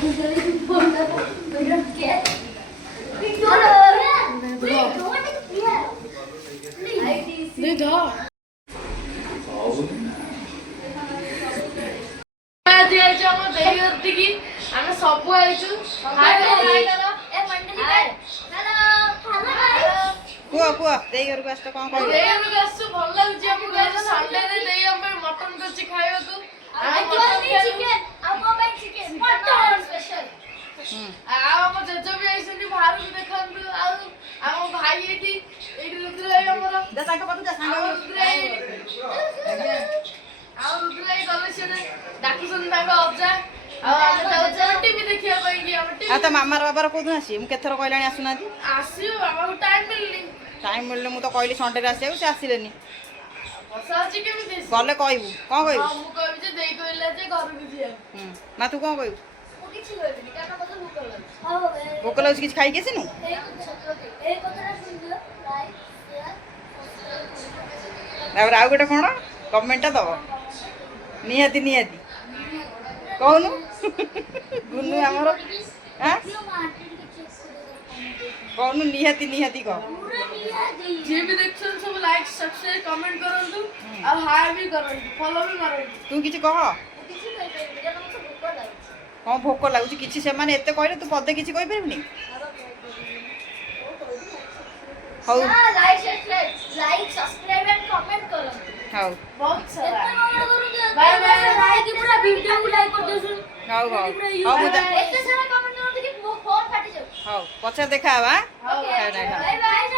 ଆମେ ସବୁ ଆଇଛୁ କୁହ କୁହ ଦେଇ ଘରକୁ ଆସିଛ କଣ କହିବ? ଦେଇ ଘରକୁ ଆସିଛୁ ଭଲ ଲାଗୁଛି ଆମକୁ ଆଜି ସଣ୍ଡେରେ ଦେଇ ଆମ ପାଇଁ ମଟନ କରିଛି ଖାଇବାକୁ ଆଉ ଆମ ଜେଜ ବି ଆଇଛନ୍ତି ବାହାରକୁ ଦେଖନ୍ତୁ ଆଉ ଆମ ଭାଇ ଏଇଠି ରୁଦ୍ର ଭାଇ ଆମର ତାଙ୍କ ପାଖକୁ ଯା ସାଙ୍ଗ ଆଉ ରୁଦ୍ର ଭାଇ ଗଲେ ସିଏ ଡାକୁଛନ୍ତି ତାଙ୍କ ଅଜା ଆଉ ଆମେ ଯାଉଛୁ ଟିଭି ଦେଖିବା ପାଇଁ କି ଆମେ ଆଉ ତା ମାମାର ବାବାର କୋଉଦିନ ଆସିବେ? ମୁଁ କେଥର କହିଲାଣି ଆସୁନାହାନ୍ତି। ଆସିବ ବାବାଙ୍କୁ ଟାଇମ୍ ମିଳିନି। ଟାଇମ୍ ମିଳିଲେ ମୁଁ ତ କହିଲି ସଣ୍ଡେରେ ଆସିବାକୁ ସେ ଆସିଲେନି। ବର୍ଷା ଅଛି କେମିତି ଗଲେ କହିବୁ କଣ କହିବୁ? ମୁଁ କହିବି ଯେ ଦେଇ କହିଲା ଯେ ଘରକୁ ଯିବା। ମା ତୁ କଣ କହିବୁ? ମୁଁ କିଛି କହିବିନି କାରଣ ମୋତେ ଭୋକ ଲାଗୁଛି। ଭୋକ ଲାଗୁଛି କିଛି ଖାଇକି ଆସିନୁ? ତାପରେ ଆଉ ଗୋଟେ କଣ କମେଣ୍ଟଟା ଦବ ନିହାତି ନିହାତି କହୁନୁ ଗୁନୁ ଆମର କହୁନୁ ନିହାତି ନିହାତି କହ। ଯିଏ ବି ଦେଖୁଛନ୍ତି ସବୁ ଲାଇକ୍ ସବସ୍କ୍ରାଇବ କମେଣ୍ଟ କରନ୍ତୁ ଆଉ ହାଏ ବି କରନ୍ତୁ ଫଲୋ ବି ମାରନ୍ତୁ। ତୁ କିଛି କହ କଣ ଭୋକ ଲାଗୁଛି କିଛି ସେମାନେ ଏତେ କହିଲେ ତୁ ପଦେ କିଛି କହିପାରିବୁନି? ହଉ ଲାଇକ୍ ସବସ୍କ୍ରାଇବ ଏଣ୍ଡ କମେଣ୍ଟ କରନ୍ତୁ। ହଉ ବହୁତ ସାରା ବାଏ ବାଏ ଲାଇକ୍ ପୁରା ଭିଡିଓ କୁ ଲାଇକ୍ କରିଦିଅନ୍ତୁ। ହଉ ହଉ ହଉ ଏତେ ସାରା କମେଣ୍ଟ କରନ୍ତୁ କି ମୋ ଫୋନ୍ ଫାଟି ଯାଉଛି। ହଉ ପଛରେ ଦେଖା ହବା। Bye bye.